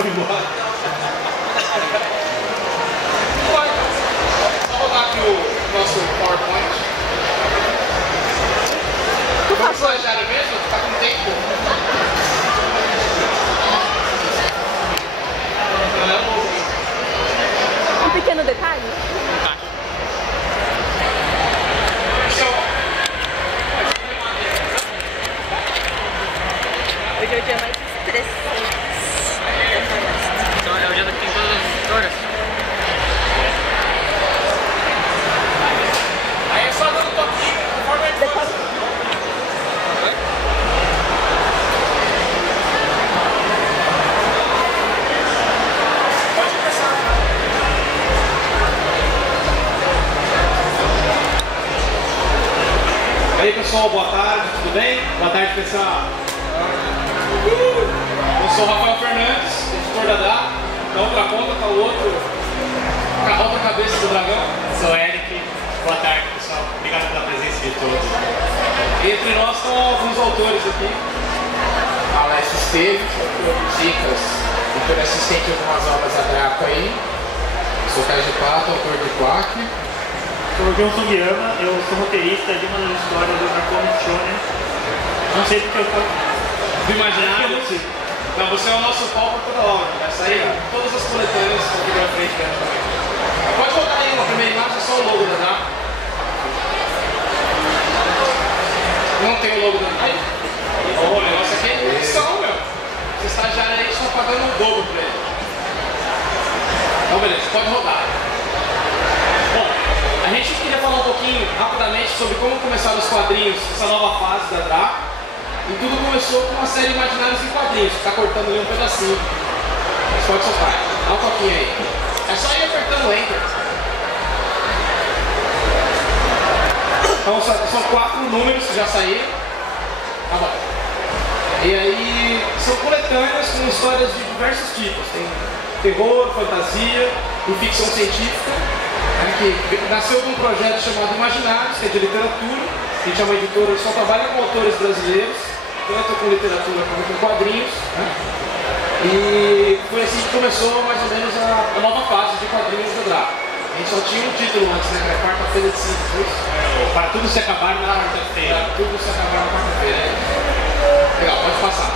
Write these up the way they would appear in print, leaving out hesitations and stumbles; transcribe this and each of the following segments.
foi embora. Vai. Só rodar aqui o nosso PowerPoint. Vamos planejar mesmo? Tá com tempo? Um pequeno detalhe? Hoje é o dia mais estressante. Então é o dia que tem todas as histórias? Aí é só dando um toquinho conforme a gente pode começar. E aí pessoal, boa tarde, tudo bem? Boa tarde pessoal. Eu sou o Rafael Fernandes, editor da DA. Da outra ponta está o outro, a outra cabeça do dragão. Sou Eric, boa tarde pessoal, obrigado pela presença de todos. E entre nós estão alguns autores aqui. Alessio Esteves, dicas, editor assistente de algumas obras da Draco aí. Sou Caio de Pato, autor de Quack. Sou o Johnson Guiama, eu sou roteirista de uma das histórias do Narcomic Shonen. Não sei porque eu tô... Do imaginário? Não, você é o nosso pau para toda hora. Vai sair todas as coletâneas aqui da frente dentro também. Pode botar aí uma primeira imagem, só o logo da DA. Não tem o logo da DA? Olha, o negócio aqui é edição, meu. Esse estagiário aí só pagando um dobro pra ele. Então beleza, pode rodar. Bom, a gente queria falar um pouquinho rapidamente sobre como começaram os quadrinhos, essa nova fase da DA. E tudo começou com uma série Imaginários em Quadrinhos, que está cortando ali um pedacinho. Mas pode soltar. Dá um toquinho aí. É só ir apertando Enter. Então são 4 números que já saíram. Tá bom. E aí são coletâneas com histórias de diversos tipos. Tem terror, fantasia e ficção científica. Né, que nasceu de um projeto chamado Imaginários, que é de literatura. A gente é uma editora que só trabalha com autores brasileiros, tanto com literatura como com quadrinhos. Né? E foi assim que começou mais ou menos a nova fase de quadrinhos do Draco. A gente só tinha um título antes, né? Que era Quarta-feira de Cinzas. Para tudo se acabar na quarta-feira. Para tudo se acabar na quarta-feira. Legal, pode passar.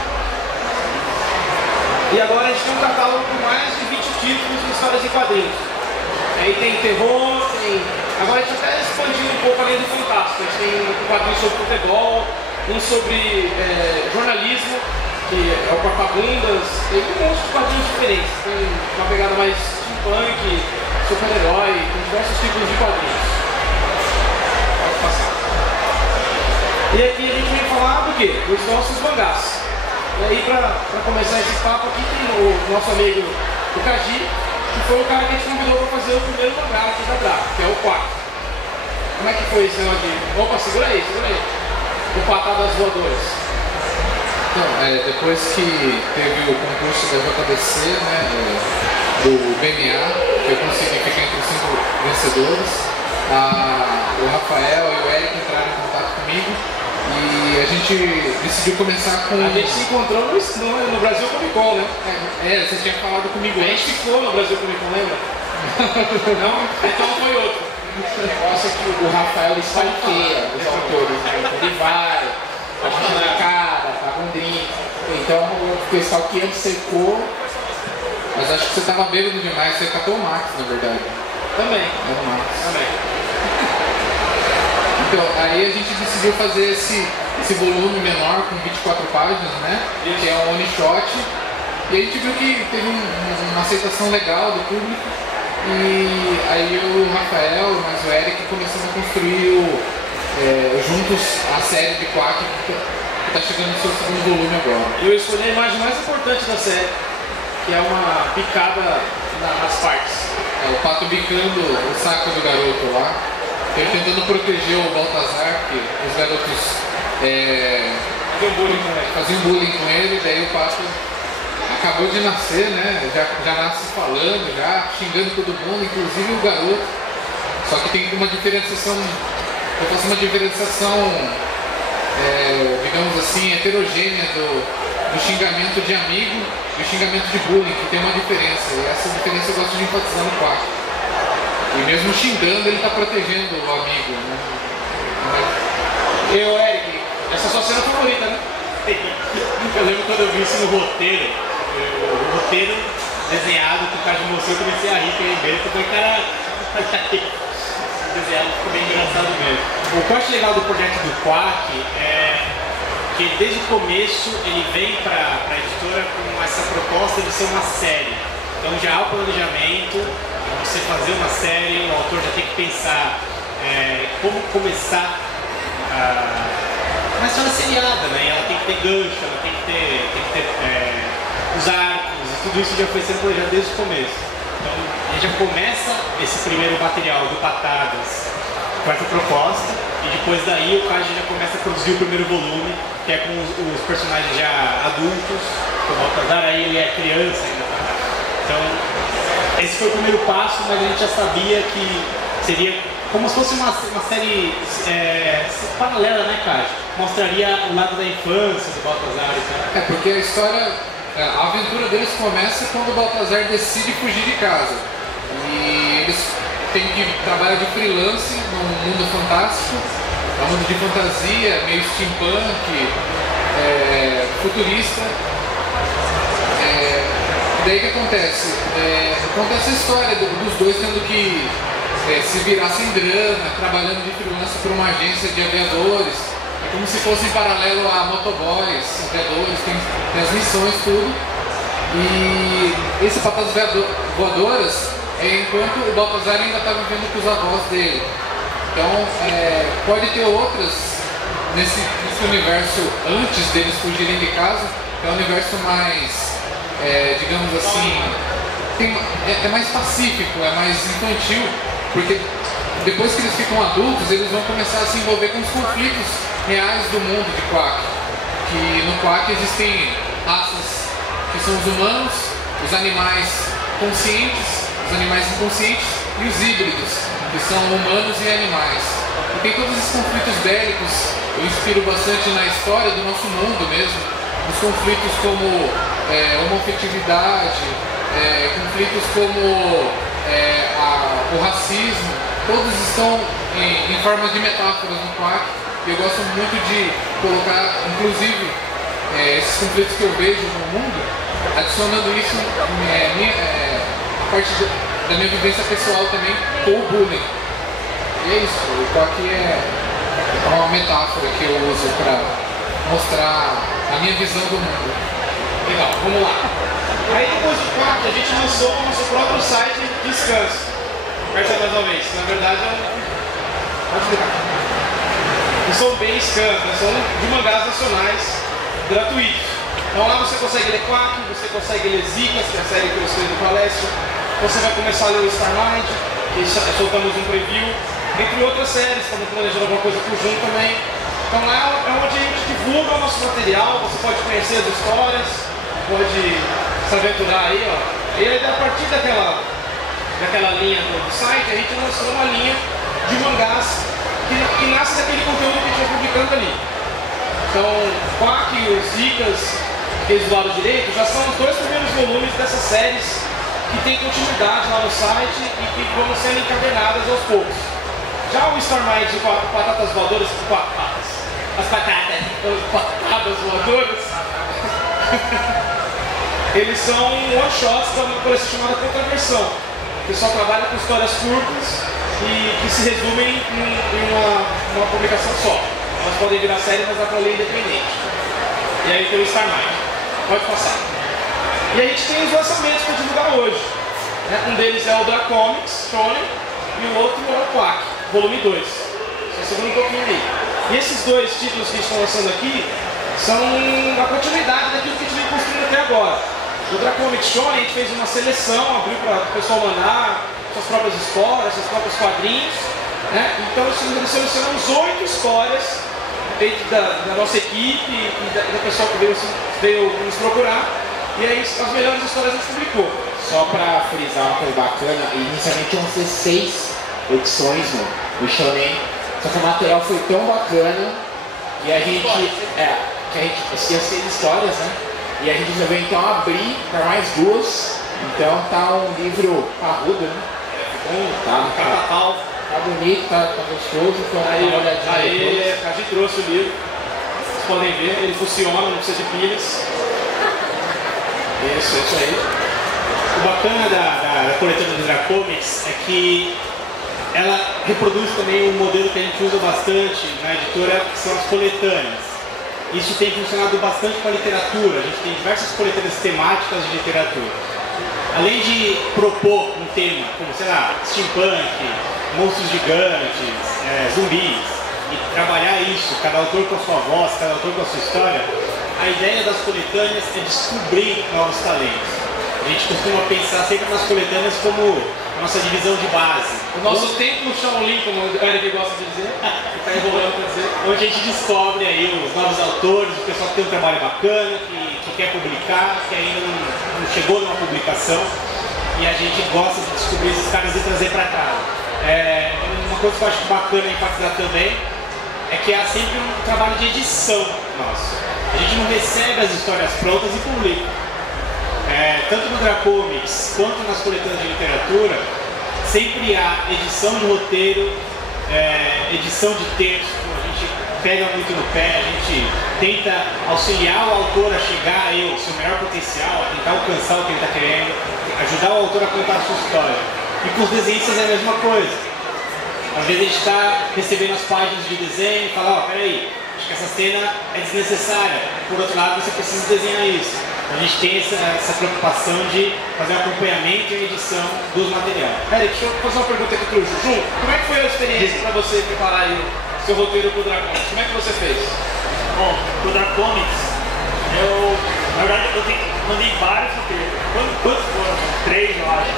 E agora a gente tem um catálogo com mais de 20 títulos de histórias em quadrinhos. Aí tem terror, tem... Agora a gente até expandiu um pouco além do fantástico. A gente tem um quadrinho sobre futebol, um sobre jornalismo, que é o Corpabundas. Tem um monte de quadrinhos diferentes. Tem uma pegada mais steampunk, super-herói, tem diversos tipos de quadrinhos. Pode passar. E aqui a gente vem falar do quê? Dos nossos mangás. E aí pra começar esse papo aqui tem o nosso amigo o Kaji, que foi o cara que a gente convidou para fazer o primeiro mangá aqui da Draco, que é o 4. Como é que foi esse negócio aqui? Opa, segura aí, segura aí. O Patadas Voadoras. Então, depois que teve o concurso da JBC, né, do BMA, que eu consegui ficar entre os 5 vencedores, o Rafael e o Eric entraram em contato comigo e a gente decidiu começar com... A gente se encontrou no Brasil Comic Con, né? Você tinha falado comigo A gente antes. ficou no Brasil Comic Con, lembra? Não? Então foi outro. O negócio é que o Rafael stalkeia os autores, né? Ele vai, bate na cara, paga um drink. Então ficou stalkeando, secou. Mas acho que você tava bêbado demais, você catou o Max, na verdade. Também. Era o Max. Também. Então, aí a gente decidiu fazer esse volume menor com 24 páginas, né? Que é um one shot. E a gente viu que teve uma aceitação legal do público. E aí eu, o Rafael, mais o Eric, começamos a construir juntos a série de Quack que está chegando no seu segundo volume agora. Eu escolhi a imagem mais importante da série, que é uma picada nas partes. O pato bicando o saco do garoto lá. Ele tentando proteger o Baltazar, que os garotos faziam bullying com ele, daí o pato acabou de nascer, né? Já nasce falando, já xingando todo mundo, inclusive o garoto. Só que tem uma diferenciação, eu faço uma diferenciação, digamos assim, heterogênea do xingamento de amigo e o xingamento de bullying, que tem uma diferença. E essa diferença eu gosto de enfatizar no Quack. E mesmo xingando, ele está protegendo o amigo, né? Eu, Eric, essa é a sua cena favorita, né? Eu lembro quando eu vi isso no roteiro, o roteiro desenhado que o cara mostrou, eu comecei a rir também dele, porque eu falei, cara, desenhado ficou bem engraçado mesmo. O que eu acho legal do projeto do Quack é que desde o começo ele vem para a editora com essa proposta de ser uma série. Então já há o planejamento, você fazer uma série, o autor já tem que pensar como começar uma história seriada, né? Ela tem que ter gancho, ela tem que ter os arcos, e tudo isso já foi sendo planejado desde o começo. Então a gente já começa esse primeiro material do Patadas com essa proposta, e depois daí o Kaji já começa a produzir o primeiro volume, que é com os personagens já adultos. O Baltazar aí ele é criança ainda, tá? Então esse foi o primeiro passo, mas a gente já sabia que seria como se fosse uma série paralela, né, Kaji? Mostraria o lado da infância do Baltazar e tal. Porque a história, a aventura deles começa quando o Baltazar decide fugir de casa. E eles têm que trabalhar de freelance num mundo fantástico, um mundo de fantasia, meio steampunk, futurista. E daí o que acontece? Acontece a história dos dois tendo que se virar sem grana, trabalhando de freelance para uma agência de aviadores. É como se fosse em paralelo a motoboys, aviadores, tem as missões, tudo. E esse Patadas Voadoras é enquanto o Baltazar ainda está vivendo com os avós dele. Então, pode ter outras nesse universo antes deles fugirem de casa, é um universo mais, digamos assim, é mais pacífico, é mais infantil, porque depois que eles ficam adultos, eles vão começar a se envolver com os conflitos reais do mundo de Quack. Que no Quack existem raças que são os humanos, os animais conscientes, os animais inconscientes e os híbridos, que são humanos e animais. E tem todos esses conflitos bélicos, eu inspiro bastante na história do nosso mundo mesmo, os conflitos como homoafetividade, conflitos como o racismo, todos estão em formas de metáforas no Quack, e eu gosto muito de colocar, inclusive, esses conflitos que eu vejo no mundo, adicionando isso a parte da minha vivência pessoal também com o bullying. E é isso, o Quack é uma metáfora que eu uso para mostrar a minha visão do mundo. Legal, vamos lá. Aí depois do Quack a gente lançou o nosso próprio site Descanso. Percebe mais uma vez, na verdade pode explicar. Não são bem scans, são de mangás nacionais gratuitos. Então lá você consegue ler Quack, você consegue ler Zicas, que é a série que eu escrevi com a Alessio. Você vai começar a ler o Starlight, que soltamos um preview, entre outras séries, estamos planejando alguma coisa por junto também. Então lá é onde a gente divulga o nosso material, você pode conhecer as histórias, pode se aventurar aí, ó. E aí, a partir daquela linha do site, a gente lançou uma linha de mangás que nasce daquele conteúdo que a gente vai publicando ali. Então, Quack e os Zicas, aqueles do lado direito, já são os dois primeiros volumes dessas séries que tem continuidade lá no site e que vão sendo encadenadas aos poucos. Já o Starmind de Patadas Voadoras, as patadas voadoras, eles são one-shots da uma coleção chamada Contraversão. O pessoal trabalha com histórias curtas e que se resumem em uma publicação só. Elas podem virar série, mas dá para ler independente. E aí tem o Starmind. Pode passar. E a gente tem os lançamentos para divulgar hoje. Um deles é o Dracomics, Shonen, e o outro é o Quack, volume 2. Só segura um pouquinho aí. E esses dois títulos que estão lançando aqui são a continuidade daquilo que a gente vem construindo até agora. O Dracomics Shonen, a gente fez uma seleção, abriu para o pessoal mandar suas próprias histórias, seus próprios quadrinhos. Então nós selecionamos 8 histórias dentro da nossa equipe e da pessoa que veio nos procurar. E aí as melhores histórias a gente publicou. Só para frisar uma coisa bacana, inicialmente iam ser 6 edições no Shonen, só que o material foi tão bacana que a gente ia ser 6 histórias, né? E a gente resolveu então abrir para mais 2. Então tá um livro parrudo, né? Tá bonito, tá gostoso. Então Aí, dá uma olhadinha aí a gente trouxe o livro. Vocês podem ver, ele funciona, não precisa de pilhas. Isso aí. O bacana da coletânea do Dracomics é que ela reproduz também um modelo que a gente usa bastante na editora, que são as coletâneas. Isso tem funcionado bastante com a literatura. A gente tem diversas coletâneas temáticas de literatura. Além de propor um tema, como, sei lá, steampunk, monstros gigantes, zumbis, e trabalhar isso, cada autor com a sua voz, cada autor com a sua história, a ideia das coletâneas é descobrir novos talentos. A gente costuma pensar sempre nas coletâneas como nossa divisão de base. O nosso templo Shaolin, como o Eric gosta de dizer, que está enrolando para dizer. Onde a gente descobre aí os novos autores, o pessoal que tem um trabalho bacana, que quer publicar, que ainda não chegou numa publicação, e a gente gosta de descobrir esses caras e trazer para cá. Uma coisa que eu acho bacana enfatizar também é que há sempre um trabalho de edição nosso. A gente não recebe as histórias prontas e publica. Tanto no Dracomics quanto nas coletâneas de literatura, sempre há edição de roteiro, edição de texto, a gente pega muito no pé, a gente tenta auxiliar o autor a chegar ao seu melhor potencial, a tentar alcançar o que ele está querendo, ajudar o autor a contar a sua história. E com os desenhistas é a mesma coisa. Às vezes a gente está recebendo as páginas de desenho e fala, peraí, acho que essa cena é desnecessária. Por outro lado, você precisa desenhar isso. A gente tem essa preocupação de fazer um acompanhamento e edição dos materiais. Eric, deixa eu fazer uma pergunta aqui pro Ju. Como é que foi a experiência para você preparar aí o seu roteiro pro Dracomics? Como é que você fez? Bom, pro Dracomics, na verdade, eu mandei vários roteiros. Quantos foram? 3, eu acho.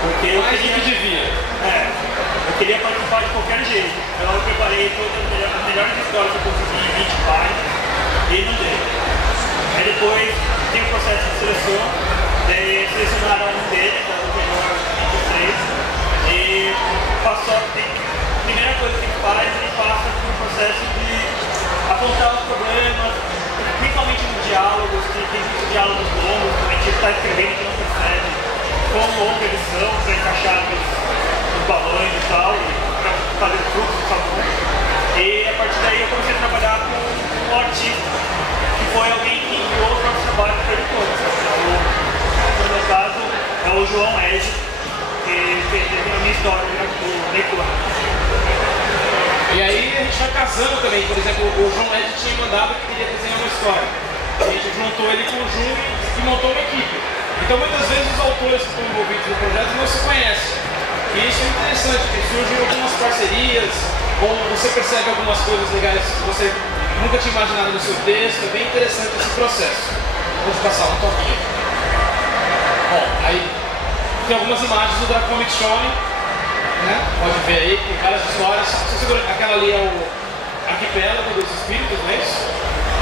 Porque mais do que devia. Eu queria participar de qualquer jeito. Então eu preparei todas as melhores histórias que eu consegui em 20 páginas e mandei. Aí depois tem o processo de seleção, daí selecionaram um deles, o melhor entre os 3, e passou, a primeira coisa que ele faz, ele passa por um processo de apontar os problemas, principalmente nos diálogos, que tem muitos diálogos longos, a gente está escrevendo que não percebe quão longos eles são para encaixar nos balões e tal, e para fazer fluxo do sabor. E a partir daí eu comecei a trabalhar com um artista, que foi alguém que enviou os nossos trabalhos para ele todos. No meu caso, é o João Edge, que fez a minha história do Necona. E aí a gente vai casando também. Por exemplo, o João Edge tinha mandado que queria desenhar uma história. A gente juntou ele com o Ju e montou uma equipe. Então muitas vezes os autores que estão envolvidos no projeto não se conhecem. E isso é interessante, porque surgem algumas parcerias, ou você percebe algumas coisas legais que você nunca tinha imaginado no seu texto. É bem interessante esse processo. Vou te passar um toquinho. Bom, aí tem algumas imagens do Dracomics Shonen, né? Pode ver aí, tem várias histórias. Você segura, aquela ali é o Arquipélago dos Espíritos, não é isso?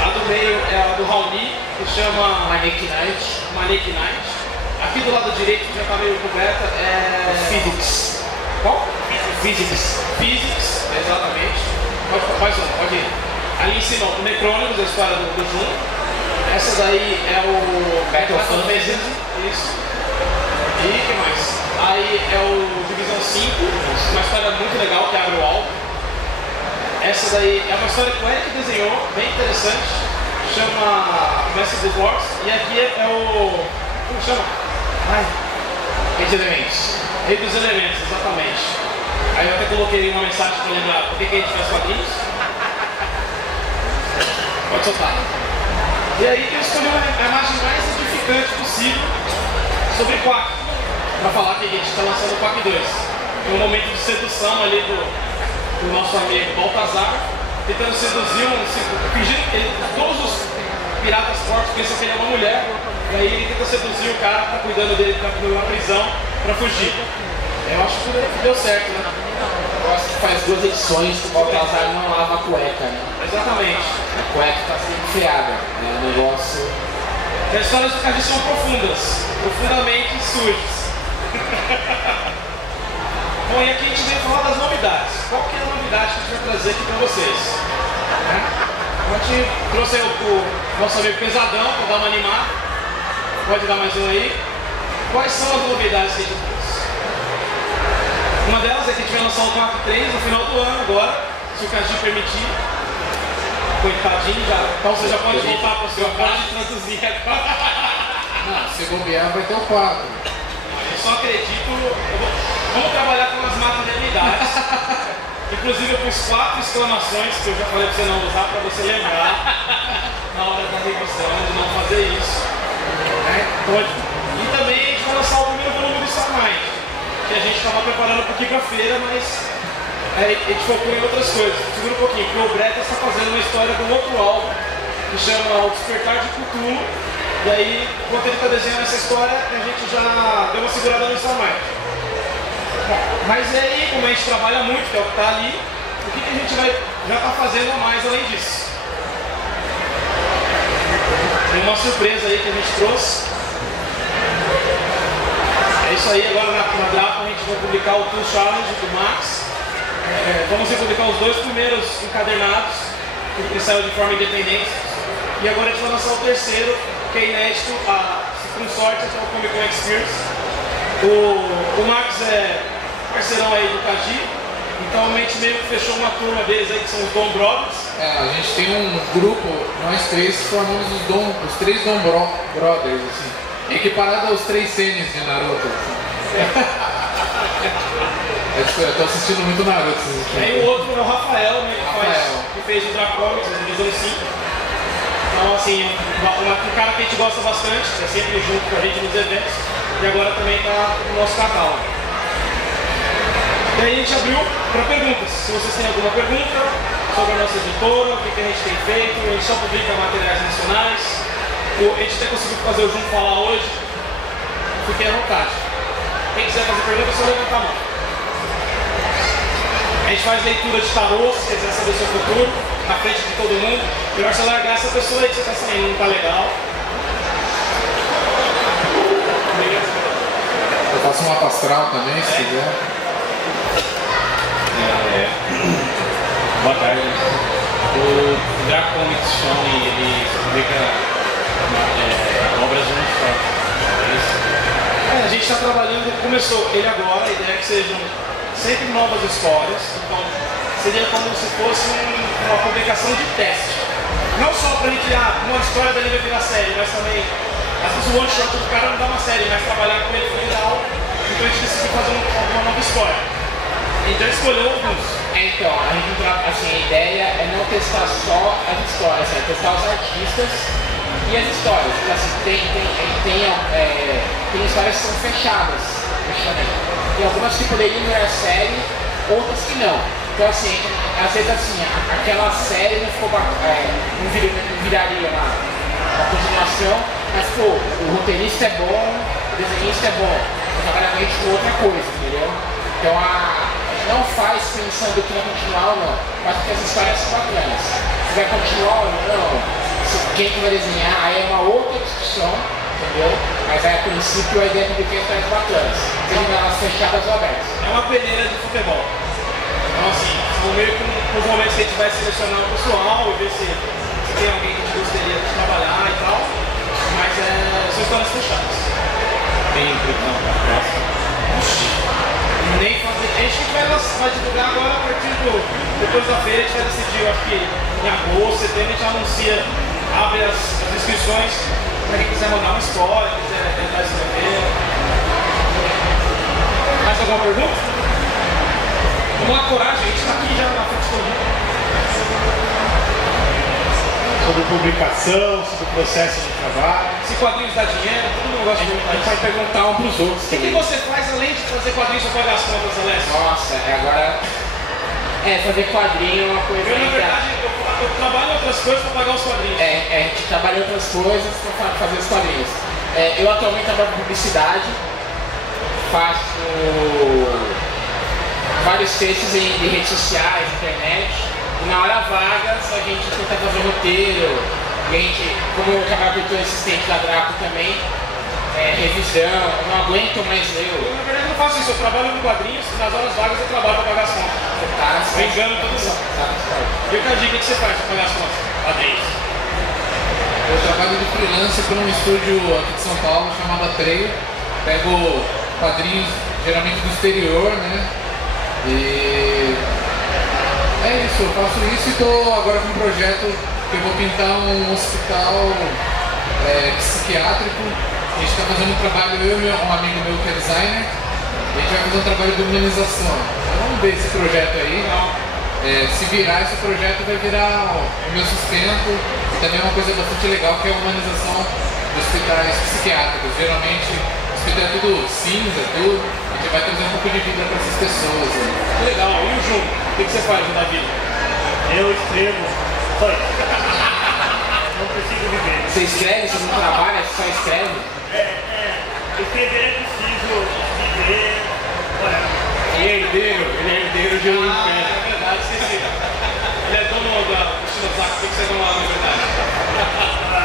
A do meio é a do Raoni, que chama Maneki Knight. Aqui do lado direito, que já está meio coberta, é Physics. Qual? Physics. Exatamente. Pode ir. Ali em cima, o Necrônicos, a história do Jun. Essa daí é o Battle Fantasy. Isso. E o que mais? Aí é o Divisão 5, uma história muito legal que abre o álbum. Essa daí é uma história que o Eric desenhou, bem interessante. Chama Mestre dos Orcs. E aqui é o... como chama? Rei dos Elementos. Rei dos Elementos, exatamente. Aí eu até coloquei uma mensagem para lembrar por que a gente faz quadrinhos. Pode soltar. E aí eu escolhi a imagem mais edificante possível sobre Quack, para falar que a gente está lançando o Quack 2. Tem um momento de sedução ali do nosso amigo Baltazar, tentando seduzir fingindo que todos os piratas fortes pensam que ele é uma mulher, e aí ele tenta seduzir o cara que está cuidando dele, que está na prisão, para fugir. Eu acho que deu certo, né? Eu acho que faz 2 edições que o Baltazar não lava a cueca, né? Exatamente. A cueca está sempre enfiada. É um negócio... As histórias do Kaji são profundas, profundamente sujas. Bom, e aqui a gente veio falar das novidades. Qual que é a novidade que a gente vai trazer aqui para vocês? A gente trouxe aí o nosso amigo Pesadão para dar uma animada. Pode dar mais um aí. Quais são as novidades que a gente trouxe? Uma delas é que a gente vai lançar o 4.3 no final do ano agora, se o Kaji permitir. Coitadinho, já. Então você já pode voltar para o seu carro e traduzir agora. Não, se bobear vai ter o 4. Eu só acredito. Vamos trabalhar com as materialidades. Inclusive eu pus 4 exclamações que eu já falei para você não usar, para você lembrar na hora da revisão de não fazer isso. E também a gente vai lançar o primeiro volume do Starmind, que a gente estava preparando para quinta-feira, mas a gente focou em outras coisas. Segura um pouquinho, porque o Breta está fazendo uma história de um outro álbum que chama O Despertar de Cthulhu. E aí, enquanto ele está desenhando essa história, a gente já deu uma segurada no Starmind. Mas aí, como a gente trabalha muito, que é o que está ali, o que a gente já está fazendo a mais além disso? Tem uma surpresa aí que a gente trouxe. É isso aí, agora na data a gente vai publicar o Tool Challenge do Max. Vamos publicar os 2 primeiros encadernados, que saiu de forma independente. E agora a gente vai lançar o terceiro, que é inédito, com sorte, até o Comic Con Experience. O Max é parceirão aí do Kaji, então a gente meio que fechou uma turma deles aí, que são os Dom Brothers. A gente tem um grupo, nós 3 formamos os 3 Dom Brothers, assim, equiparado aos 3 Senis de Naruto. Assim. Eu tô assistindo muito Naruto. Aí o outro é o Rafael, né, que fez o Dracomics, a divisão 5. Então, assim, um cara que a gente gosta bastante, é sempre junto com a gente nos eventos, e agora também está no nosso catálogo. E aí a gente abriu para perguntas. Se vocês têm alguma pergunta sobre a nossa editora, o que a gente tem feito, a gente só publica materiais nacionais. A gente até conseguiu fazer o Junto Falar hoje. Fiquem à vontade. Quem quiser fazer pergunta, é só levantar a mão. A gente faz leitura de tarô, se quiser saber o seu futuro, na frente de todo mundo. Melhor você largar essa pessoa aí que você está saindo, não tá legal. Eu faço um mapa astral também, se quiser. Boa tarde. O Dracomics Shonen, ele publica obras de um só. A gente está trabalhando, começou ele agora, a ideia é que sejam sempre novas histórias, então seria como se fosse uma publicação de teste. Não só para a gente, uma história dali vai virar série, mas também, às vezes o one shot do cara não dá uma série, mas trabalhar com ele foi legal, então a gente decidiu fazer uma nova história. Então escolheu alguns. Então, assim, a ideia é não testar só as histórias, é testar os artistas e as histórias. Então, assim, tem histórias que são fechadas, tem algumas que poderiam virar série, outras que não. Então, assim, às vezes assim, aquela série não ficou não viraria uma continuação, mas pô, o roteirista é bom, o desenhista é bom, mas trabalha com outra coisa, entendeu? Então a não faz pensando que vai continuar ou não, mas porque as histórias são bacanas. Se vai continuar ou não, quem vai desenhar, aí é uma outra discussão, entendeu? Mas aí a princípio a ideia é publicar histórias bacanas, seja elas fechadas ou abertas. É uma peneira de futebol. Então assim, são meio que os momentos que a gente vai selecionar o pessoal e ver se tem alguém que a gente gostaria de trabalhar e tal, mas são histórias fechadas. Tem previsão para a próxima? Nem fazer. A gente vai divulgar agora a partir depois da feira, a gente vai decidir, eu acho que em agosto, setembro, a gente anuncia, abre as inscrições para quem quiser mandar uma história, quiser tentar escrever. Mais alguma pergunta? Vamos lá, coragem, a gente está aqui já na frente do mundo. Sobre publicação, sobre o processo de trabalho. Se quadrinhos dá dinheiro, todo mundo gosta de A gente vai perguntar um para os outros. O que você faz além de fazer quadrinhos para pagar as contas, Alessio? Nossa, agora fazer quadrinho é uma coisa. Eu, na verdade, eu trabalho em outras coisas para pagar os quadrinhos. A gente trabalha em outras coisas para fazer os quadrinhos. Eu atualmente trabalho com publicidade, faço vários textos de redes sociais, internet. E na hora vagas a gente tenta fazer roteiro. E a gente, como eu trabalho com o assistente da Draco também, revisão, eu não aguento mais ler. Na verdade eu não faço isso, eu trabalho com quadrinhos, nas horas vagas eu trabalho para pagar as contas. Tá, Engano todo mundo. E o Cadi, o que você faz para pagar as contas? Quadrinhos. Eu trabalho de freelance para um estúdio aqui de São Paulo chamado Atreio. Pego quadrinhos geralmente do exterior, né? E é isso, eu faço isso e estou agora com um projeto que eu vou pintar um hospital psiquiátrico. A gente está fazendo um trabalho, eu e um amigo meu que é designer, a gente vai fazer um trabalho de humanização. Vamos ver esse projeto aí. Se virar esse projeto vai virar o meu sustento e também uma coisa bastante legal que é a humanização de hospitais psiquiátricos. Geralmente o hospital é tudo cinza, tudo, a gente vai trazer um pouco de vida para essas pessoas. Que legal. E o Júnior, o que você faz na vida? Eu escrevo. Só isso. Não preciso viver. Você escreve, você não trabalha, você só escreve? Escrever é preciso viver. Olha. Ele é herdeiro de um império. É verdade, esqueci. Ele é dono da Cristina Zac, tem que ser dono lá, na verdade.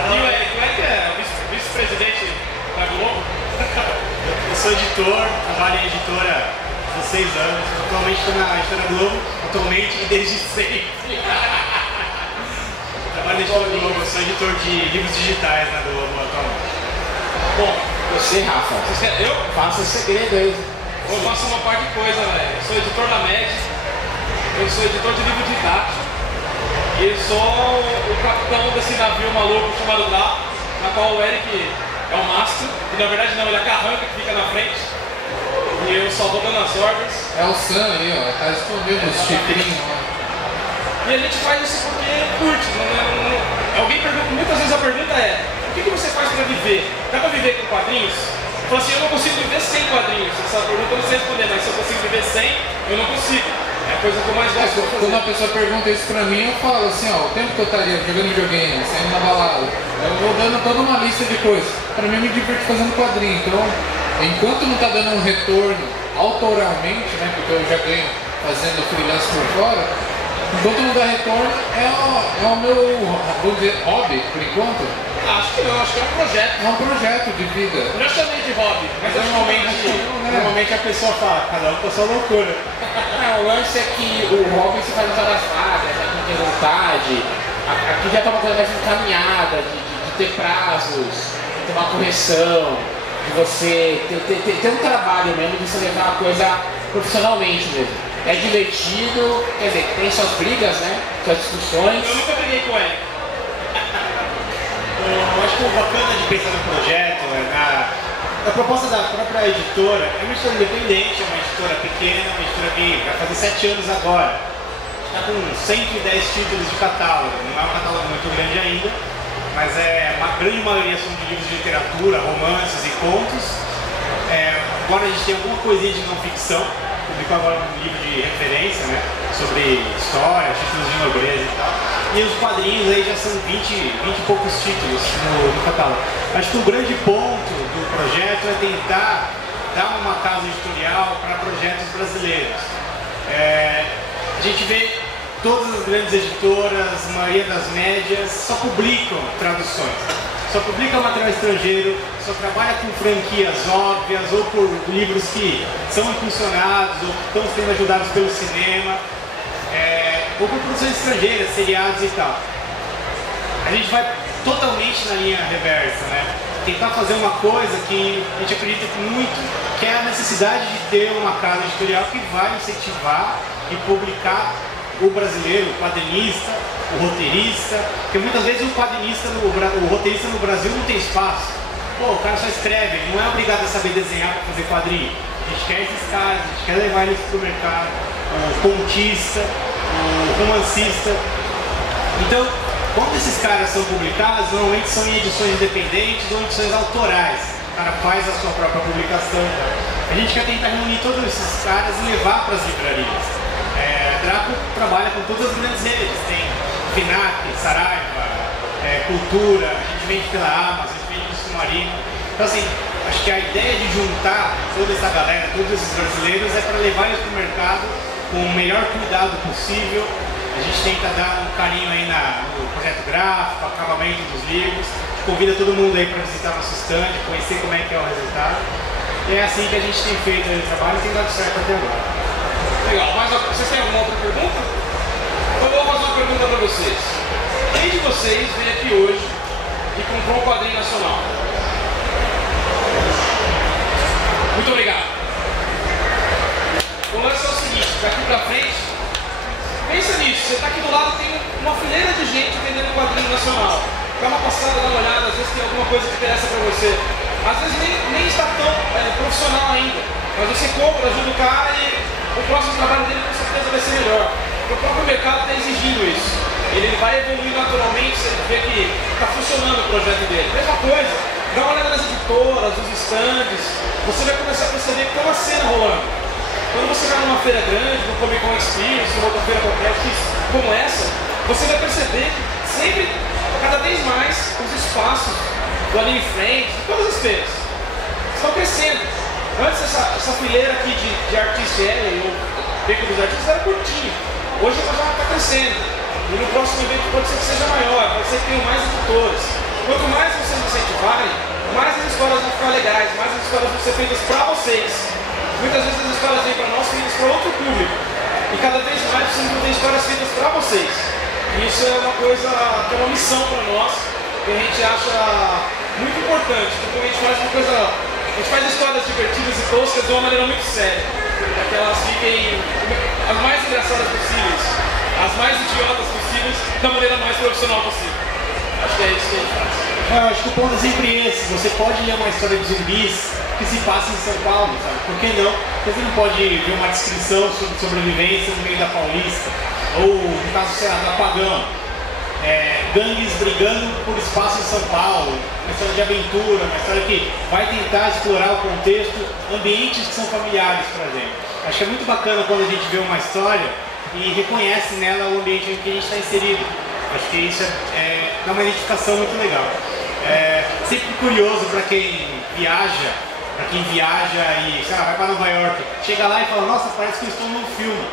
E o Eric é vice-presidente da Globo? Eu sou editor, trabalho em editora há 6 anos. Atualmente estou na editora Globo, atualmente e desde sempre. Trabalho na editora Globo, eu sou editor de livros digitais na Globo atualmente. Bom, Você, Rafa, eu faça esse segredo aí. faço uma parte de coisa, velho. Eu sou editor da MED, eu sou editor de livro didático e sou o capitão desse navio maluco chamado Grau, na qual o Eric é o mastro, e na verdade não, ele é a carranca que fica na frente, e eu só vou dando as ordens. É o Sam aí, ó, tá escondido os chifrinhos lá. E a gente faz isso porque curte. Alguém pergunta, muitas vezes a pergunta é: o que você faz para viver? Dá para viver com quadrinhos? Eu falo assim: eu não consigo viver sem quadrinhos. Essa pergunta eu não sei responder, mas se eu consigo viver sem, eu não consigo. É a coisa que eu mais gosto de Quando fazer. a pessoa pergunta isso pra mim, eu falo assim, ó, o tempo que eu estaria jogando videogame, saindo na balada, eu vou dando toda uma lista de coisas. Pra mim, eu me divirto fazendo quadrinho. Então, enquanto não tá dando um retorno autoralmente, né, porque eu já ganho fazendo freelance por fora, enquanto não dá retorno, é o meu, vou dizer, hobby, por enquanto. Acho que não, acho que é um projeto. É um projeto de vida. Eu já chamei de hobby, mas Normalmente a pessoa fala, cada um com a sua loucura. O lance é que o hobby se faz nas horas vagas, aqui não tem vontade, aqui já tá uma coisa mais encaminhada, de ter prazos, de ter uma correção, de você ter um trabalho mesmo, de você levar a coisa profissionalmente mesmo. É divertido, quer dizer, tem suas brigas, né? Suas discussões. eu nunca briguei com ele. Eu acho que o bacana de pensar no projeto, a proposta da própria editora é uma editora independente, é uma editora pequena, uma editora que vai fazer 7 anos agora. Está com 110 títulos de catálogo, não é um catálogo muito grande ainda, mas uma grande maioria são de livros de literatura, romances e contos. Agora a gente tem alguma coisinha de não ficção, publicou agora um livro de referência, né, sobre história, títulos de nobreza e tal. E os quadrinhos aí já são 20 e poucos títulos no catálogo. Acho que o grande ponto do projeto é tentar dar uma casa editorial para projetos brasileiros. A gente vê todas as grandes editoras, a maioria das médias, só publicam traduções. Só publica material estrangeiro, só trabalha com franquias óbvias ou por livros que são impulsionados ou que estão sendo ajudados pelo cinema. Ou por produções estrangeiras, seriados e tal. A gente vai totalmente na linha reversa, né? Tentar fazer uma coisa que a gente acredita muito, que é a necessidade de ter uma casa editorial que vai incentivar e publicar o brasileiro, o quadrinista, o roteirista, porque muitas vezes o roteirista no Brasil não tem espaço. Pô, o cara só escreve, ele não é obrigado a saber desenhar para fazer quadrinho. A gente quer esses caras, a gente quer levar eles para o mercado, o contista, o romancista. Então, quando esses caras são publicados, normalmente são em edições independentes ou edições autorais. O cara faz a sua própria publicação. A gente quer tentar reunir todos esses caras e levar para as livrarias. A Draco trabalha com todas as grandes redes. Tem Finac, Saraiva, Cultura, a gente vende pela Amazon, a gente vende no Submarino. Então assim, acho que a ideia de juntar toda essa galera, todos esses brasileiros, é para levar eles para o mercado com o melhor cuidado possível. A gente tenta dar um carinho aí no projeto gráfico, acabamento dos livros, convida todo mundo aí para visitar nosso stand, conhecer como é que é o resultado. E é assim que a gente tem feito aí o trabalho e tem dado certo até agora. Legal, mas vocês têm alguma outra pergunta? Então eu vou fazer uma pergunta para vocês. Quem de vocês veio aqui hoje e comprou um quadrinho nacional? Muito obrigado. O lance é o seguinte, daqui pra frente, pensa nisso, você está aqui do lado, tem uma fileira de gente vendendo quadrinho nacional. Dá uma passada, dá uma olhada, às vezes tem alguma coisa que interessa para você. Às vezes nem está tão profissional ainda, mas você compra, ajuda o cara e o próximo trabalho dele com certeza vai ser melhor. O próprio mercado está exigindo isso. Ele vai evoluir naturalmente, você vê que está funcionando o projeto dele. Mesma coisa, dá uma olhada nas editoras, nos stands, você vai começar a perceber que tem uma cena rolando. Quando você vai numa feira grande, no Comic Con Experience, numa outra feira qualquer, como essa, você vai perceber que sempre, cada vez mais, os espaços do Anime Friends, de todas as feiras, estão crescendo. Antes essa fileira aqui de artista ou beco dos artistas era curtinha. Hoje ela já está crescendo. E no próximo evento pode ser que seja maior, pode ser que tenha mais editores. Quanto mais vocês incentivarem, mais as histórias vão ficar legais, mais as histórias vão ser feitas para vocês. Muitas vezes as histórias vêm para nós, feitas para outro público. E cada vez mais vocês vão ter histórias feitas para vocês. E isso é uma coisa que é uma missão para nós, que a gente acha muito importante. Porque a gente faz uma coisa, a gente faz histórias divertidas e toscas de uma maneira muito séria, para que elas fiquem as mais engraçadas possíveis, as mais idiotas possíveis, da maneira mais profissional possível. Acho que é isso que a gente faz. Eu acho que o ponto é sempre esse. Você pode ler uma história de zumbis que se passa em São Paulo, sabe? Por que não? Você não pode ver uma descrição sobre sobrevivência no meio da Paulista, ou no caso, sei lá, do Apagão, gangues brigando por espaço em São Paulo, uma história de aventura, uma história que vai tentar explorar o contexto, ambientes que são familiares pra gente. Acho que é muito bacana quando a gente vê uma história e reconhece nela o ambiente em que a gente está inserido. Acho que isso dá uma identificação muito legal. Sempre curioso para quem viaja e sei lá, vai para Nova York, chega lá e fala, nossa, parece que eu estou num filme.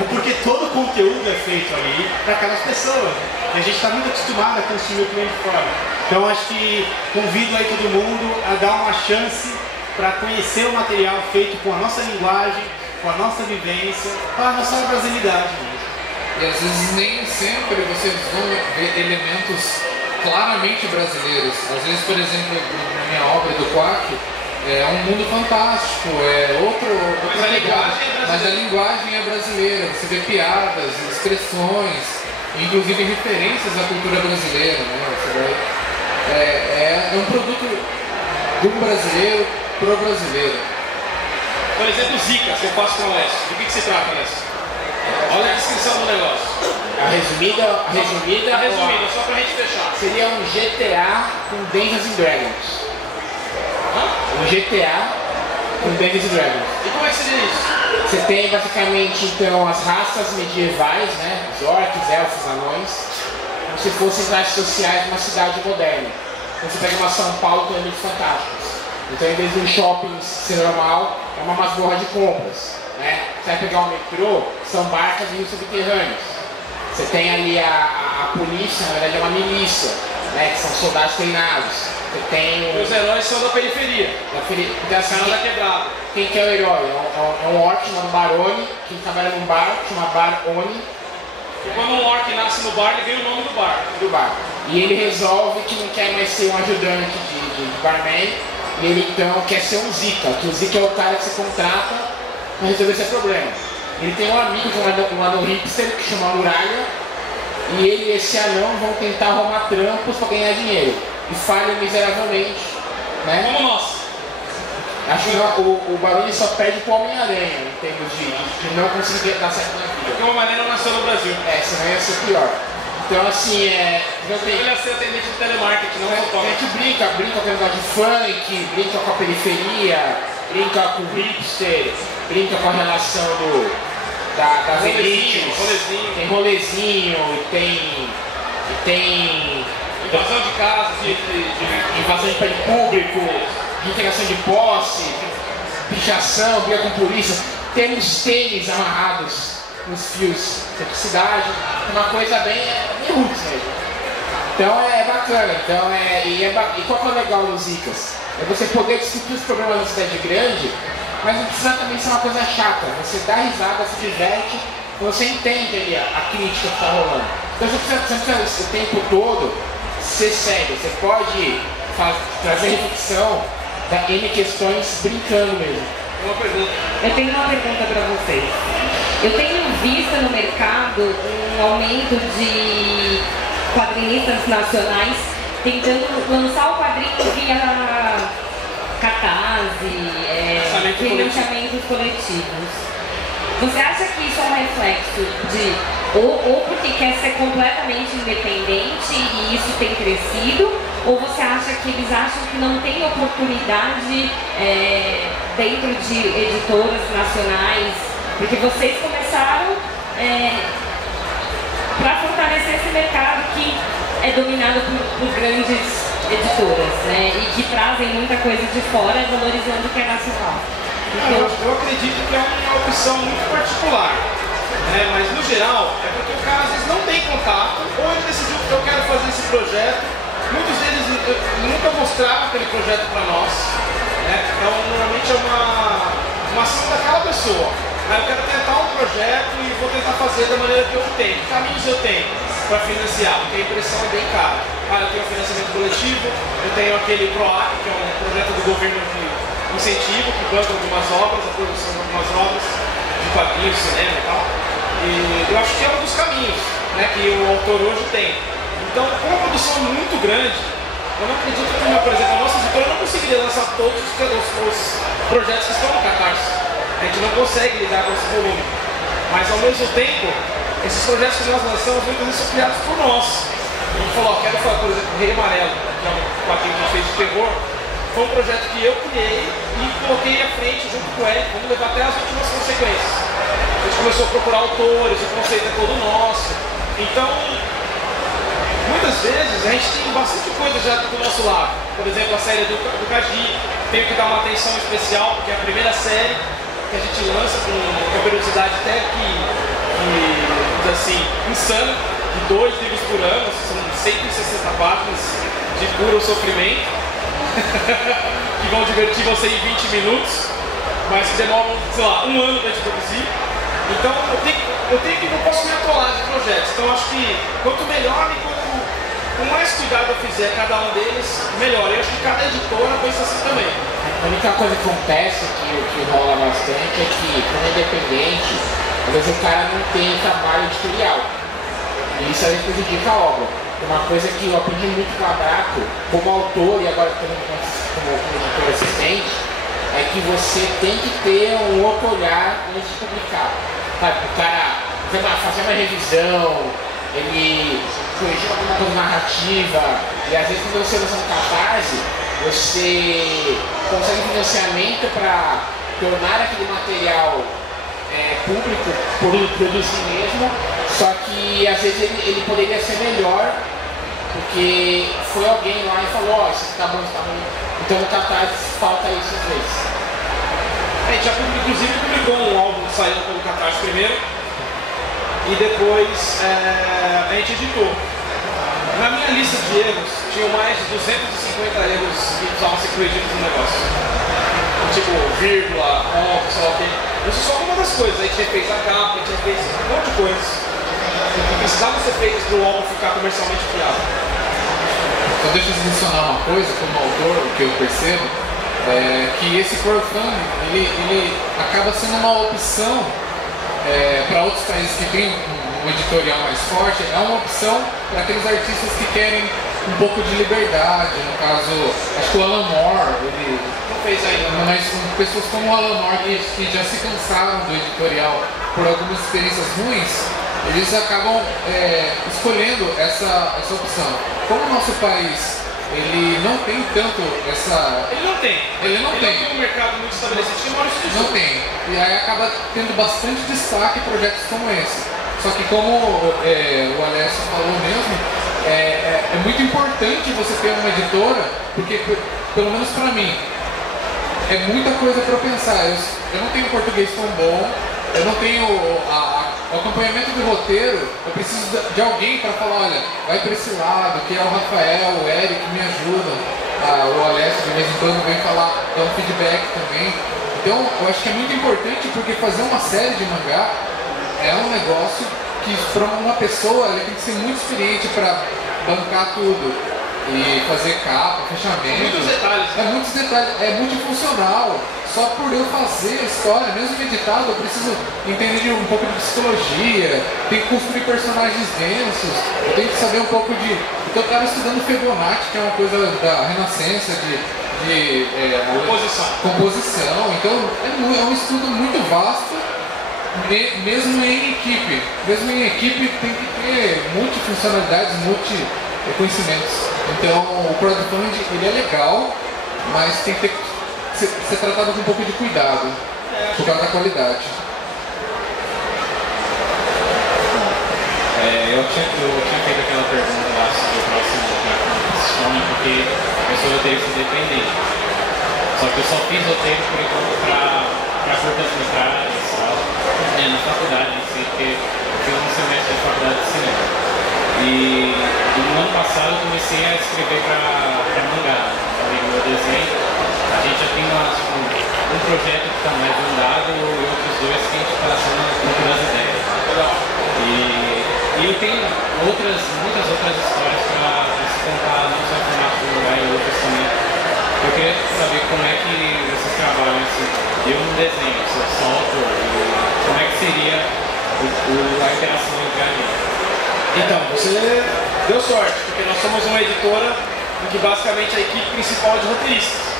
É porque todo o conteúdo é feito ali para aquelas pessoas. E a gente está muito acostumado a consumir o que vem de fora. Então acho que convido aí todo mundo a dar uma chance para conhecer o material feito com a nossa linguagem, com a nossa vivência, com a nossa brasilidade mesmo. E às vezes nem sempre vocês vão ver elementos claramente brasileiros. Às vezes, por exemplo, na minha obra do Quack, é um mundo fantástico, outra linguagem, mas a linguagem é brasileira. Você vê piadas, expressões, inclusive referências à cultura brasileira, né? É um produto de um brasileiro pro brasileiro. Por exemplo, Zika, que eu faço com o Alessio. Do que se trata, Alessio? Olha a descrição do negócio. A resumida, só pra gente fechar. Seria um GTA com Dungeons and Dragons. Um GTA com Dungeons and Dragons. E como é que seria isso? Você tem basicamente então as raças medievais, né? Os orcs, elfos, anões, como se fossem classes sociais de uma cidade moderna. Então você pega uma São Paulo com elementos fantásticos. Então em vez de um shopping ser normal, é uma masmorra de compras. Né? Você vai pegar o metrô, são barcas de rios subterrâneos. Você tem ali a polícia, na verdade é uma milícia, né? Que são soldados treinados. Você tem os heróis são da periferia. Então, assim, da quebrada. Quem que é o herói? É um orc chamado Barone, que trabalha num bar, chama Barone. E quando um orc nasce no bar, ele ganha o nome do bar. E ele resolve que não quer mais ser um ajudante de barman, e ele então quer ser um Zika, que o Zika é o cara que se contrata para resolver esse problema. Ele tem um amigo que é um anão hipster, que chama Muralha, e ele e esse anão vão tentar arrumar trampos para ganhar dinheiro. E falham miseravelmente, né? Como nós. Acho que o Barone só perde pro Homem-Aranha em termos de não conseguir dar certo na vida. Porque uma maneira nasceu no Brasil. Senão ia ser pior. Então assim, ele ia ser atendente de telemarketing, não a gente brinca com aquele negócio de funk, brinca com a periferia, brinca com o hipster, brinca com a relação das elites. Tem rolezinho, tem invasão de casa, invasão de prédio público, de integração de posse, pichação, briga com polícia. Temos tênis amarrados nos fios de eletricidade, uma coisa bem roots mesmo. Então é bacana, e qual que é o legal dos Icas? É você poder discutir os problemas da cidade grande, mas não precisa também ser uma coisa chata. Você dá risada, se diverte, você entende ali a crítica que está rolando. Então você precisa o tempo todo ser sério, você pode trazer reflexão da N questões brincando mesmo. Uma pergunta. Eu tenho uma pergunta para vocês. Eu tenho visto no mercado um aumento de quadrinistas nacionais tentando lançar o quadrinho via catarse, financiamentos coletivos. Você acha que isso é um reflexo de ou porque quer ser completamente independente e isso tem crescido, ou você acha que eles acham que não tem oportunidade dentro de editoras nacionais? Porque vocês começaram para fortalecer esse mercado que é dominado por grandes editoras, né? E que trazem muita coisa de fora, valorizando o que é nacional. Então, eu acredito que é uma opção muito particular, né? Mas no geral é porque o cara às vezes não tem contato, ou ele decidiu que eu quero fazer esse projeto. Muitos deles nunca mostraram aquele projeto para nós, né? Então normalmente é uma ação daquela pessoa. Eu quero tentar um projeto e vou tentar fazer da maneira que eu tenho. Que caminhos eu tenho para financiar? Porque a impressão é bem cara. Eu tenho o financiamento coletivo, eu tenho aquele PROAC, que é um projeto do governo de incentivo, que banca algumas obras, a produção de algumas obras, de quadrinhos, cinema e tal. E eu acho que é um dos caminhos, né, que o autor hoje tem. Então, com uma produção muito grande, eu não acredito que, por exemplo, a nossa editora não conseguiria lançar todos os projetos que estão no Catarse. A gente não consegue lidar com esse volume. Mas ao mesmo tempo, esses projetos que nós lançamos muitas vezes são criados por nós. A gente falou, quero falar, por exemplo, Rei Amarelo, que é um quadrinho que a gente fez de terror. Foi um projeto que eu criei e coloquei à frente junto com ele, vamos levar até as últimas consequências. A gente começou a procurar autores, o conceito é todo nosso. Então, muitas vezes a gente tem bastante coisa já do nosso lado. Por exemplo, a série do Kaji, tenho que dar uma atenção especial, porque é a primeira série que a gente lança com uma periodicidade até que assim, insana, de 2 livros por ano, são 160 páginas de puro sofrimento, que vão divertir você em 20 minutos, mas que demoram, sei lá, 1 ano para a gente produzir. Então eu posso me atolar de projetos. Então eu acho que quanto melhor e quanto mais cuidado eu fizer cada um deles, melhor. Eu acho que cada editora pensa assim também. A única coisa que acontece, que rola bastante, é que quando é independente, às vezes o cara não tem trabalho editorial. E isso às vezes prejudica a obra. Uma coisa que eu aprendi muito com a Draco, como autor e agora também como editor assistente, é que você tem que ter um outro olhar antes de publicar. Sabe, o cara fazer uma revisão, ele corrigir alguma coisa narrativa, e às vezes quando você lança no Catarse, você consegue financiamento para tornar aquele material público, produzir mesmo, só que às vezes ele poderia ser melhor, porque foi alguém lá e falou, isso tá bom, isso tá bom. Então no Catarse falta isso às vezes. A gente já inclusive publicou um álbum que saiu pelo Catarse primeiro, e depois a gente editou. Na minha lista de erros, tinham mais de 250 erros que precisavam ser corrigidos no negócio. Tipo, vírgula, ponto, sei lá o quê. Isso é só uma das coisas. A gente refez a capa, a gente refez um monte de coisas que precisavam ser feitas para o álbum ficar comercialmente viável. Então deixa eu adicionar uma coisa, como autor, o que eu percebo, que esse crowdfunding, ele acaba sendo uma opção para outros países que têm um editorial mais forte, é uma opção para aqueles artistas que querem um pouco de liberdade. No caso, acho que o Alan Moore, ele não fez ainda, mas pessoas como o Alan Moore que já se cansaram do editorial por algumas experiências ruins, eles acabam escolhendo essa opção. Como o nosso país ele não tem tanto essa... Ele não tem um mercado muito estabelecido, não tem. E aí acaba tendo bastante destaque projetos como esse. Só que como o Alessio falou mesmo, é muito importante você ter uma editora, porque pelo menos para mim, é muita coisa para eu pensar. Eu não tenho português tão bom, eu não tenho a o acompanhamento do roteiro, eu preciso de alguém para falar, olha, vai para esse lado, que é o Rafael, o Eric que me ajudam, o Alessio de vez em quando vem falar, dar um feedback também. Então, eu acho que é muito importante porque fazer uma série de mangá é um negócio que para uma pessoa ela tem que ser muito experiente para bancar tudo. E fazer capa, fechamento. Muitos detalhes. Muitos detalhes. É multifuncional. Só por eu fazer a história, mesmo editado, eu preciso entender um pouco de psicologia, tenho que construir personagens densos, eu tenho que saber um pouco de... Então eu estava estudando Fibonacci, que é uma coisa da Renascença, composição. Então é um estudo muito vasto, mesmo em equipe. Mesmo em equipe tem que ter multifuncionalidades, conhecimentos. Então o crowdfunding ele é legal, mas tem que ser tratado com um pouco de cuidado por causa da qualidade. Eu tinha feito aquela pergunta lá sobre o próximo Stone, porque a pessoa teria que ser dependente. Só que eu só fiz roteiro por enquanto para curtas-metragens e tal, na faculdade em si, porque eu fiz um semestre de faculdade de cinema. E no ano passado eu comecei a escrever para mangá, meu desenho. A gente já tem um projeto que está mais andado e outros dois que a gente está lançando as ideias. E eu tenho muitas outras histórias para se contar, não só em formato de mangá e outras também. Eu queria saber como é que vocês trabalham assim. Eu não desenho, eu solto, como é que seria a interação entre a gente. Então, você deu sorte, porque nós somos uma editora em que basicamente a equipe principal é de roteiristas.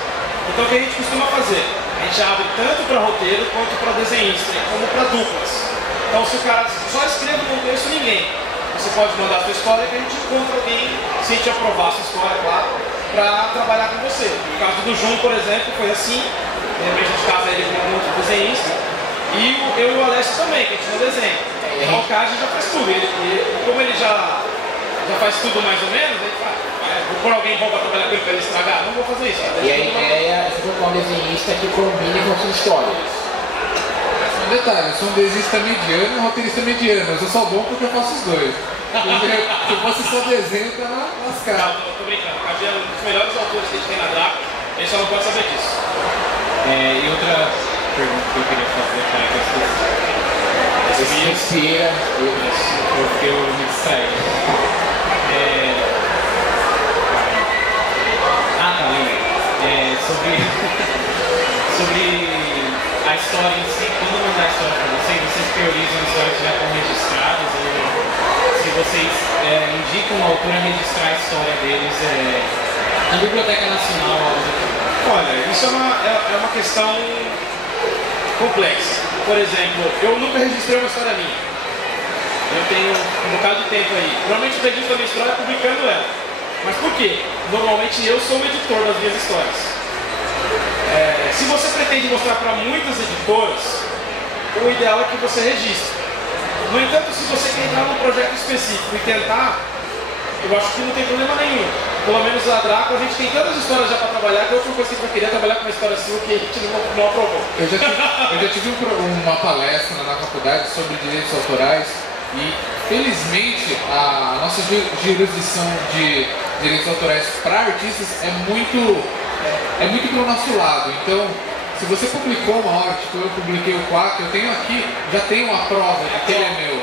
Então o que a gente costuma fazer? A gente abre tanto para roteiro quanto para desenhista, como para duplas. Então se o cara só escreve, não conheço ninguém, você pode mandar a sua história que a gente encontra alguém, se a gente aprovar a sua história, claro, para trabalhar com você. No caso do Jun, por exemplo, foi assim, de repente a gente casa ele com um outro desenhista, e eu e o Alessio também, que a gente não desenha. Então o cara já faz tudo, como ele já faz tudo mais ou menos, ele fala, vou pôr alguém bom para trabalhar com ele para ele estragar, não vou fazer isso. E a ideia é você colocar um desenhista que combine com a sua história. Um detalhe, eu sou um desenhista mediano e um roteirista mediano, eu sou só bom porque eu faço os dois. Se eu fosse só desenho, eu tava lascado. Não, tô brincando, o Cavi é um dos melhores autores que a gente tem na Draco, a gente só não pode saber disso. E outra pergunta que eu queria fazer para que você me inspira, porque eu me distraí. Sobre a história em si, quando mandar a história para vocês priorizam histórias que já estão registradas ou se vocês indicam o autor a registrar a história deles na Biblioteca Nacional ou algo do tipo? Olha, isso é uma questão complexa. Por exemplo, eu nunca registrei uma história minha. Eu tenho um bocado de tempo aí. Normalmente eu registro a minha história publicando ela. Mas por quê? Normalmente eu sou o editor das minhas histórias. Se você pretende mostrar para muitas editoras, o ideal é que você registre. No entanto, se você quer entrar num projeto específico e tentar, eu acho que não tem problema nenhum. Pelo menos a Draco, a gente tem tantas histórias já para trabalhar que a última coisa que a gente vai querer é trabalhar com uma história sua que a gente não aprovou. Eu já tive uma palestra na faculdade sobre direitos autorais e, felizmente, a nossa jurisdição de direitos autorais para artistas é muito pro nosso lado. Então, se você publicou uma obra, tipo eu publiquei o 4, eu tenho aqui, já tenho uma prova de que ele é meu.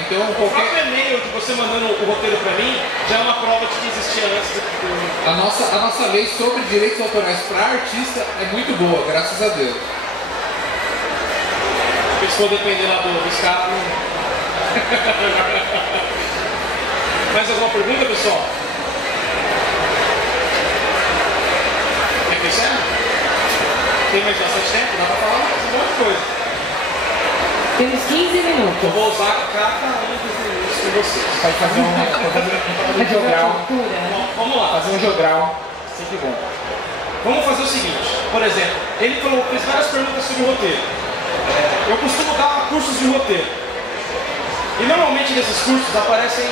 Então, o próprio e-mail de você mandando o roteiro para mim já é uma prova de que existia antes do... A nossa lei sobre direitos autorais para artista é muito boa, graças a Deus. Se for depender lá dos caras, não... Mais alguma pergunta, pessoal? Quer que eu encerre? Tem mais bastante tempo? Dá pra falar um monte de coisa. Temos 15 minutos. Eu vou usar cada um dos minutos com vocês. Pode fazer um jogral. Vamos lá. Fazer um jogral. Sempre bom. Vamos fazer o seguinte. Por exemplo, ele fez várias perguntas sobre o roteiro. Eu costumo dar cursos de roteiro. E normalmente nesses cursos aparecem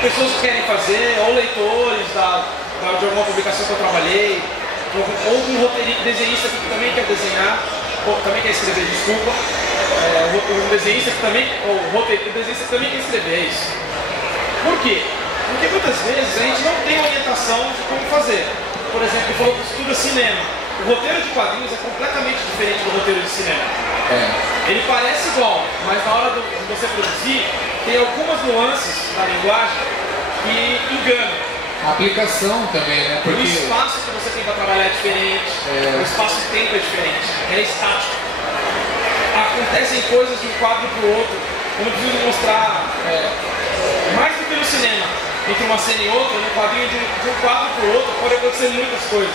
pessoas que querem fazer, ou leitores de alguma publicação que eu trabalhei, ou um roteirista que também quer desenhar, ou também quer escrever, desculpa. o desenhista que também, o desenhista que também quer escrever, é isso. Por quê? Porque muitas vezes a gente não tem orientação de como fazer. Por exemplo, ele falou que estuda cinema. O roteiro de quadrinhos é completamente diferente do roteiro de cinema. Ele parece igual, mas na hora de você produzir, tem algumas nuances na linguagem que enganam. A aplicação também, né? Porque o espaço que você tem para trabalhar é diferente, o espaço-tempo é diferente, é estático. Acontecem coisas de um quadro para o outro. Eu não preciso mostrar mais do que no cinema. Entre uma cena e outra, no quadrinho de um quadro para o outro, pode acontecer muitas coisas.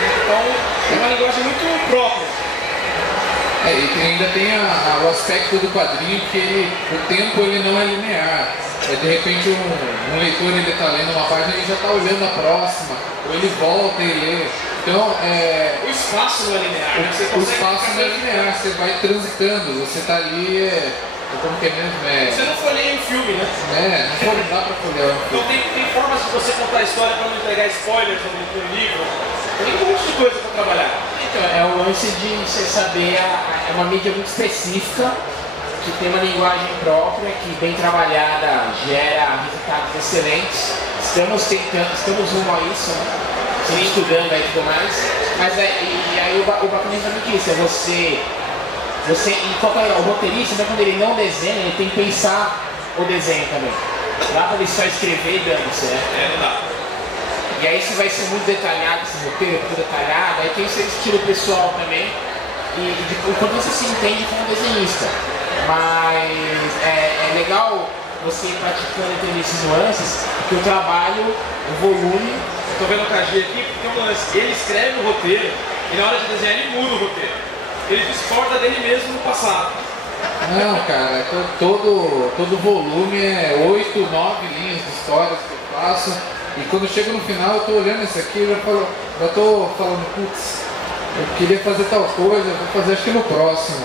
Então, é uma linguagem muito própria. E ainda tem o aspecto do quadrinho que o tempo ele não é linear. De repente um leitor ele está lendo uma página e já está olhando a próxima, ou ele volta e lê. Então, o espaço não é linear. O espaço não é linear, você vai transitando, você está ali, como que é mesmo? Você não folheia um filme, né? Não dá para folhear um filme. Então tem formas de você contar a história para não entregar spoilers no livro. Tem um monte de coisa para trabalhar. Então, é o lance de você saber, é uma mídia muito específica, que tem uma linguagem própria, que bem trabalhada gera resultados excelentes. Estamos rumo a isso, né? Sempre estudando aí e tudo mais. Mas aí o bacana também que isso, é você o roteirista, né, quando ele não desenha, ele tem que pensar o desenho também. Dá pra ele só escrever e dando, certo? Não dá. E aí isso vai ser muito detalhado, esse roteiro muito detalhado, aí tem seu estilo pessoal também, e quando você se entende como desenhista. Mas é legal você ir praticando entre esses nuances, porque o trabalho, o volume... Estou vendo o KG aqui, porque é um lance. Ele escreve o roteiro, e na hora de desenhar ele muda o roteiro. Ele discorda dele mesmo no passado. Não, cara, todo volume é 8, 9 linhas de histórias que eu faço. E quando eu chego no final, eu tô olhando isso aqui e já tô falando, putz, eu queria fazer tal coisa, eu vou fazer acho que no próximo.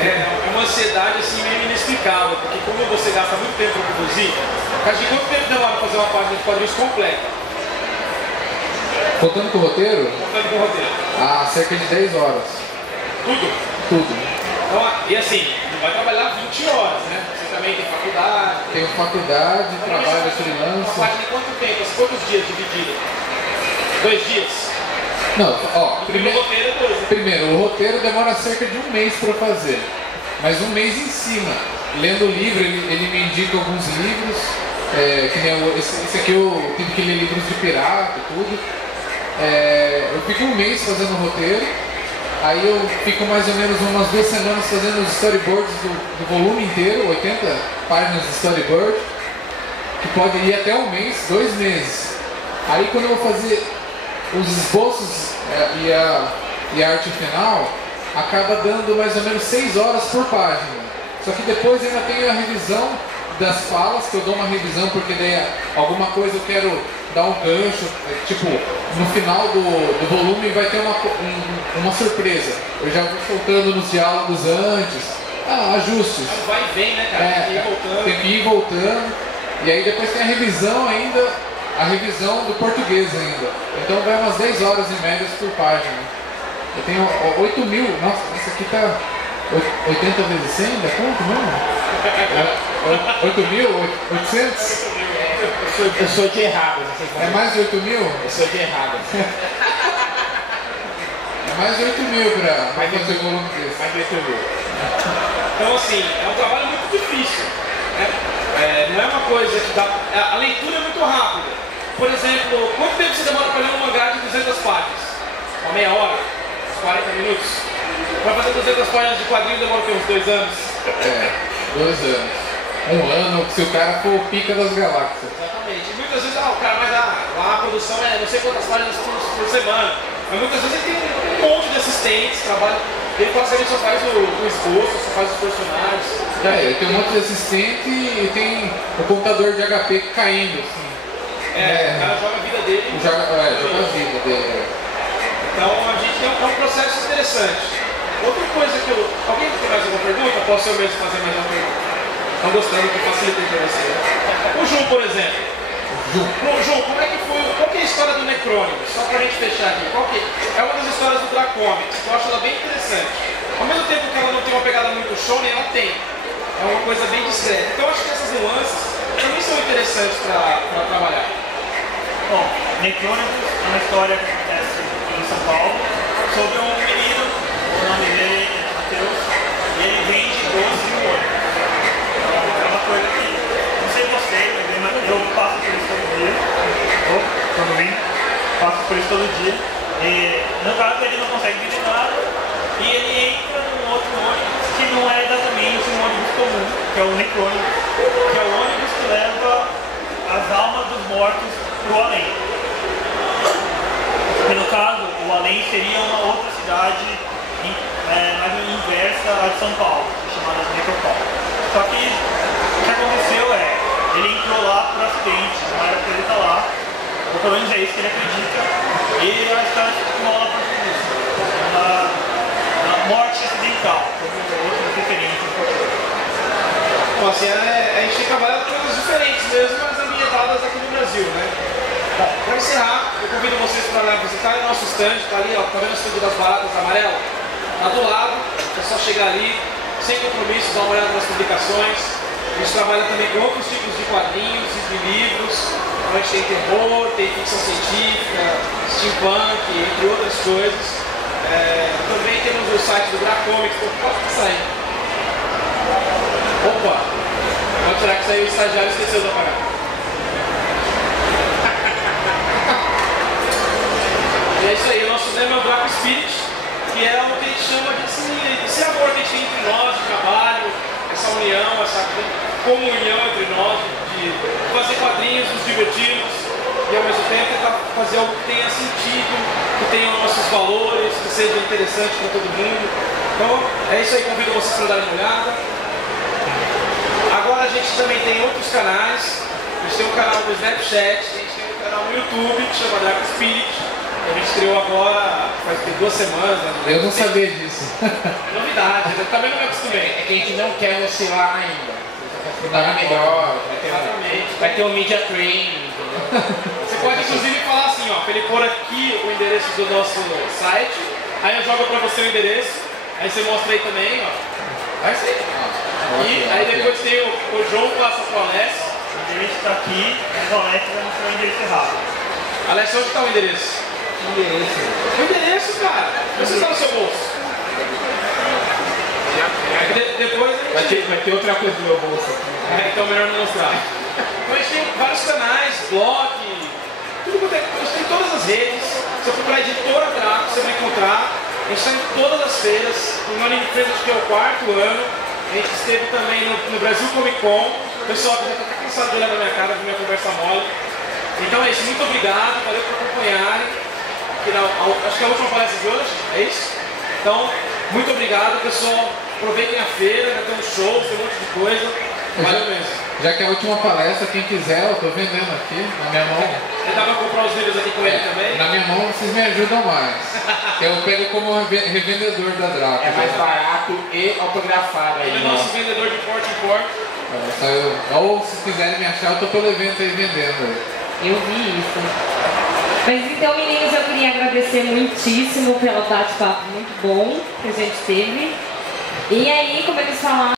É uma ansiedade assim meio inexplicável, porque como você gasta muito tempo para produzir, de quanto tempo demora para fazer uma página de quadrinhos completa? Contando com o roteiro? Contando com o roteiro. Cerca de 10 horas. Tudo? Tudo. Então, e assim, não vai trabalhar 20 horas, né? Você também tem faculdade. Tenho faculdade, trabalho freelance. Uma página em quanto tempo? Quantos dias dividido? 2 dias? Não, primeiro o roteiro demora cerca de 1 mês para fazer, mas 1 mês em cima. Lendo o livro, ele me indica alguns livros, que nem esse aqui eu tive que ler livros de pirata e tudo. Eu fico 1 mês fazendo o roteiro, aí eu fico mais ou menos umas 2 semanas fazendo os storyboards do volume inteiro, 80 páginas de storyboard, que pode ir até 1 mês, 2 meses. Aí quando eu vou fazer os esboços e a arte final, acaba dando mais ou menos 6 horas por página. Só que depois ainda tem a revisão das falas, que eu dou uma revisão porque daí alguma coisa eu quero dar um gancho, tipo, no final do volume vai ter uma surpresa. Eu já vou soltando nos diálogos antes, ajustes. Vai e vem, né, cara? Tem que ir voltando. Tem que ir voltando. E aí depois tem a revisão ainda, a revisão do português ainda. Então vai umas 10 horas em média por página. Eu tenho 8 mil, nossa, isso aqui tá 80 vezes 100, dá quanto mesmo? 8.800? Eu sou de errado. É mais de 8 mil? Eu sou de errado. É mais de 8 mil pra fazer o volume desse. Mais de 8 mil. Então assim, é um trabalho muito difícil, né? Não é uma coisa que dá... A leitura é muito rápida. Por exemplo, quanto tempo você demora para ler um mangá de 200 páginas? Uma meia hora? 40 minutos? Para fazer 200 páginas de quadrinho demora uns 2 anos? 2 anos. 1 ano se o cara for o pica das galáxias. Exatamente. E muitas vezes, mas a produção é não sei quantas páginas por semana. Mas muitas vezes ele tem um monte de assistentes, trabalha. Ele praticamente só faz o esboço, só faz os personagens. Ele tem um monte de assistente e tem o computador de HP caindo, assim. O cara joga a vida dele. Joga a vida dele. Então a gente tem um processo interessante. Outra coisa que alguém tem mais alguma pergunta? Posso eu mesmo fazer mais uma pergunta? Estão gostando que eu facilitei para você? O João, por exemplo. João, como é que foi? Qual que é a história do Necrônimo? Só para a gente fechar aqui. É uma das histórias do Dracomics, que eu acho ela bem interessante. Ao mesmo tempo que ela não tem uma pegada muito shonen, ela tem. É uma coisa bem discreta. Então eu acho que essas nuances também são interessantes para trabalhar. Bom, Necrônicos é uma história que acontece em São Paulo sobre um menino, o nome dele é Matheus, e ele vende doce de ouro. É uma coisa que, não sei vocês, mas eu passo por isso todo dia. Quando vim, passo por isso todo dia. E, no caso, ele não consegue vender nada e ele entra num outro ônibus que não é exatamente um ônibus comum, que é o Necrônicos, que é o ônibus que leva as almas dos mortos para o além. E no caso, o além seria uma outra cidade mais inversa à de São Paulo, chamada de Necropol. Só que o que aconteceu ele entrou lá por acidente, não era para ele estar lá, ou pelo menos é isso que ele acredita, e a história se desenrola por isso, na morte acidental, como outras referências. Bom, assim, a gente tem trabalhado com coisas diferentes mesmo, mas ambientadas aqui no Brasil, né? Bom, para encerrar, eu convido vocês para visitarem o nosso stand, tá ali, ó, tá vendo o stand das baratas amarelo? Tá do lado, é só chegar ali, sem compromisso, dar uma olhada nas publicações. A gente trabalha também com outros tipos de quadrinhos e de livros. A gente tem terror, tem ficção científica, steampunk, entre outras coisas. Também temos o site do Gracomics, que pode sair. Opa! Pode tirar que saiu o estagiário e esqueceu de apagar. E é isso aí, o nosso lema é o Draco Spirit, que é o que a gente chama desse amor que a gente tem entre nós, de trabalho, essa união, essa comunhão entre nós, de fazer quadrinhos, nos divertirmos e ao mesmo tempo tentar fazer algo que tenha sentido, que tenha nossos valores, que seja interessante para todo mundo. Então é isso aí, convido vocês para darem uma olhada. Agora a gente também tem outros canais, a gente tem um canal no Snapchat, a gente tem um canal no YouTube que chama Draco Spirit. A gente estreou agora, faz 2 semanas. Né? Eu não sabia disso. Novidade, eu também não me acostumei. É que a gente não quer oscilar ainda. Tá melhor, vai ter um media training. Você pode inclusive falar assim, ó, pra ele pôr aqui o endereço do nosso site, aí eu jogo pra você o endereço, aí você mostra aí também, ó. Vai ser. E aí depois tem o João passa pro Alessio. O endereço tá aqui, mas o Alessio vai mostrar o endereço errado. Alessio, onde tá o endereço? O endereço, cara. Você está no seu bolso. Depois a gente... vai ter outra coisa no meu bolso aqui. Então melhor não mostrar. Então a gente tem vários canais, blog, tudo quanto é. A gente tem todas as redes. Se você procurar Editora Draco, você vai encontrar. A gente está em todas as feiras. O Anime Friends acho que é o 4º ano. A gente esteve também no Brasil Comic Con. O pessoal já está até cansado de olhar na minha cara, de minha conversa mole. Então é isso, muito obrigado, valeu por acompanharem. Acho que é a última palestra de hoje, é isso? Então, muito obrigado, pessoal. Aproveitem a feira, vai ter um show, tem um monte de coisa. Valeu mesmo. Já que é a última palestra, quem quiser, eu estou vendendo aqui, na minha mão. Você dá para comprar os livros aqui com ele também? Na minha mão vocês me ajudam mais. Eu pego como revendedor da Draco. É mais barato e autografado aí. Ele é nosso vendedor de porta em porta. Ou se quiserem me achar, eu estou pelo evento aí vendendo. Eu vi isso. Mas então, meninos, eu queria agradecer muitíssimo pelo bate-papo muito bom que a gente teve. E aí, como eles falaram,